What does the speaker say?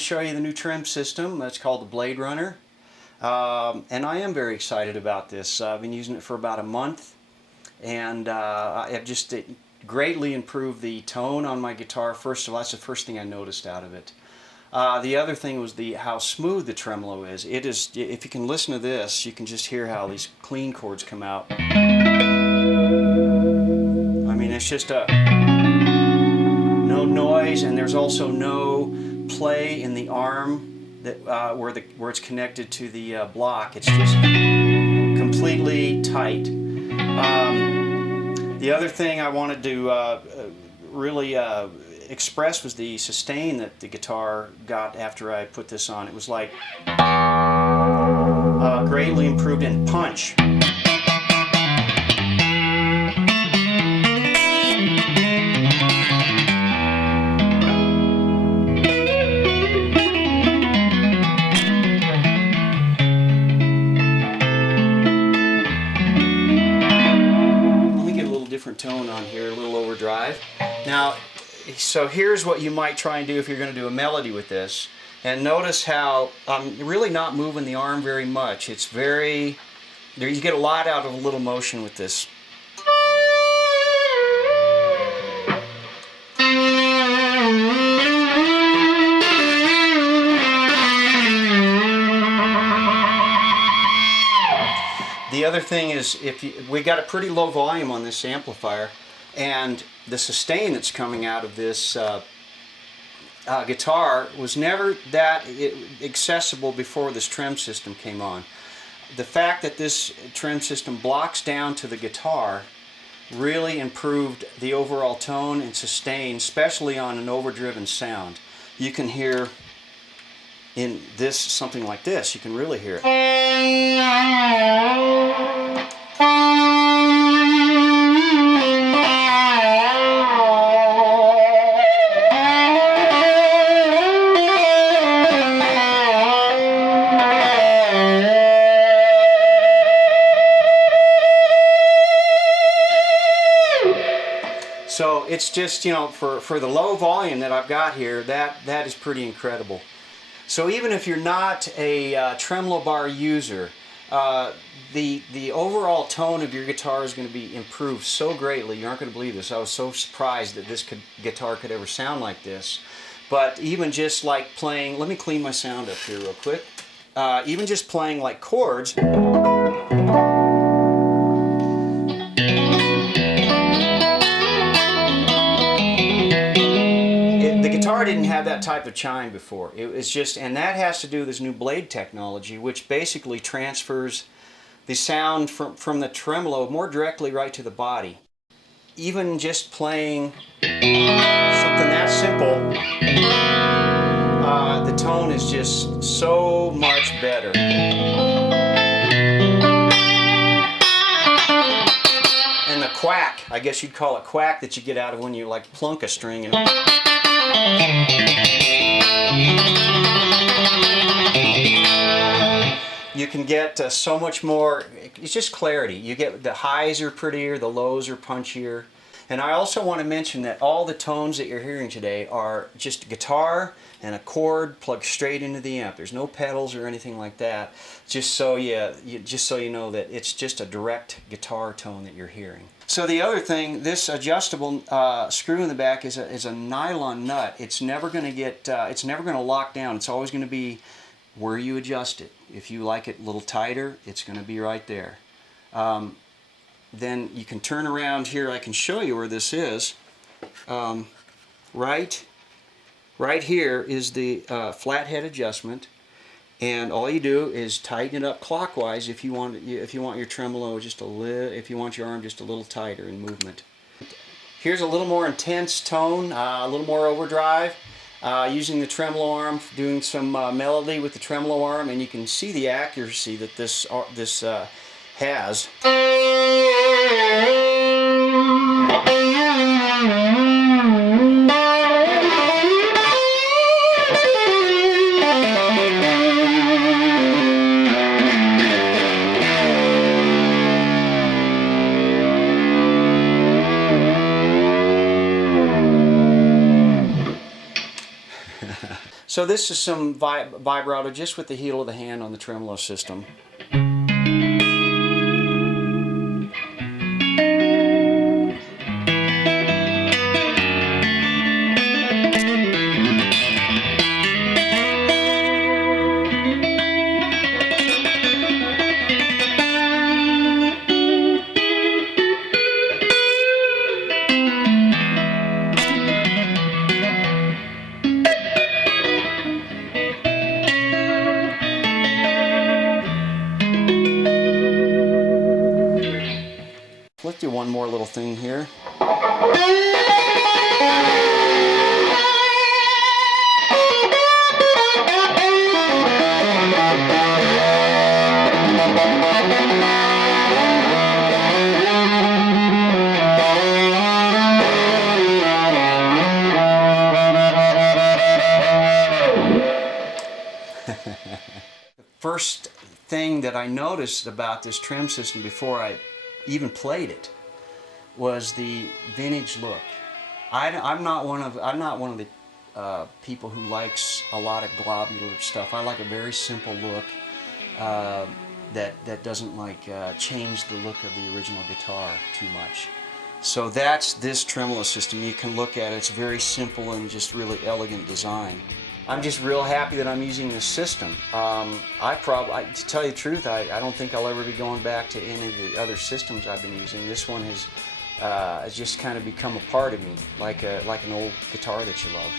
to show you the new trim system. That's called the Bladerunner. And I am very excited about this. I've been using it for about a month, and I've just greatly improved the tone on my guitar. First of all, that's the first thing I noticed out of it. The other thing was how smooth the tremolo is. It is, if you can listen to this, you can just hear how these clean chords come out. I mean, it's just no noise, and there's also no play in the arm that where it's connected to the block. It's just completely tight. The other thing I wanted to really express was the sustain that the guitar got after I put this on. It was like greatly improved in punch. Different tone on here, a little overdrive. Now, so here's what you might try and do if you're going to do a melody with this. And notice how I'm really not moving the arm very much. It's very, you get a lot out of a little motion with this. The other thing is, we got a pretty low volume on this amplifier, and the sustain that's coming out of this guitar was never that accessible before this trim system came on. The fact that this trim system blocks down to the guitar really improved the overall tone and sustain, especially on an overdriven sound. You can hear in this, something like this, you can really hear it. So it's just, you know, for the low volume that I've got here, that is pretty incredible. So even if you're not a tremolo bar user, the overall tone of your guitar is going to be improved so greatly. You aren't going to believe this. I was so surprised that this guitar could ever sound like this. But even just like playing, let me clean my sound up here real quick. Even just playing like chords. Didn't have that type of chime before. It was just, and that has to do with this new blade technology, which basically transfers the sound from the tremolo more directly right to the body. Even just playing something that simple, the tone is just so much better. And the quack, I guess you'd call it quack, that you get out of when you like plunk a string. You know? You can get so much more. It's just clarity. You get the highs are prettier, the lows are punchier. And I also want to mention that all the tones that you're hearing today are just guitar and a chord plugged straight into the amp. There's no pedals or anything like that. Just so you know that it's just a direct guitar tone that you're hearing. So the other thing, this adjustable screw in the back is a nylon nut. It's never going to get, it's never going to lock down. It's always going to be where you adjust it. If you like it a little tighter, it's going to be right there. Then you can turn around here. I can show you where this is. Right here is the flathead adjustment, and all you do is tighten it up clockwise if you want your tremolo just a little, if you want your arm just a little tighter in movement. Here's a little more intense tone, a little more overdrive, using the tremolo arm, doing some melody with the tremolo arm, and you can see the accuracy that this has. So this is some vibrato just with the heel of the hand on the tremolo system. Let's do one more little thing here. First thing that I noticed about this trem system before I even played it was the vintage look. I'm not one of the people who likes a lot of globular stuff. I like a very simple look that doesn't like change the look of the original guitar too much. So that's this tremolo system. You can look at it. It's very simple and just really elegant design. I'm just real happy that I'm using this system. To tell you the truth, I don't think I'll ever be going back to any of the other systems I've been using. This one has just kind of become a part of me, like an old guitar that you love.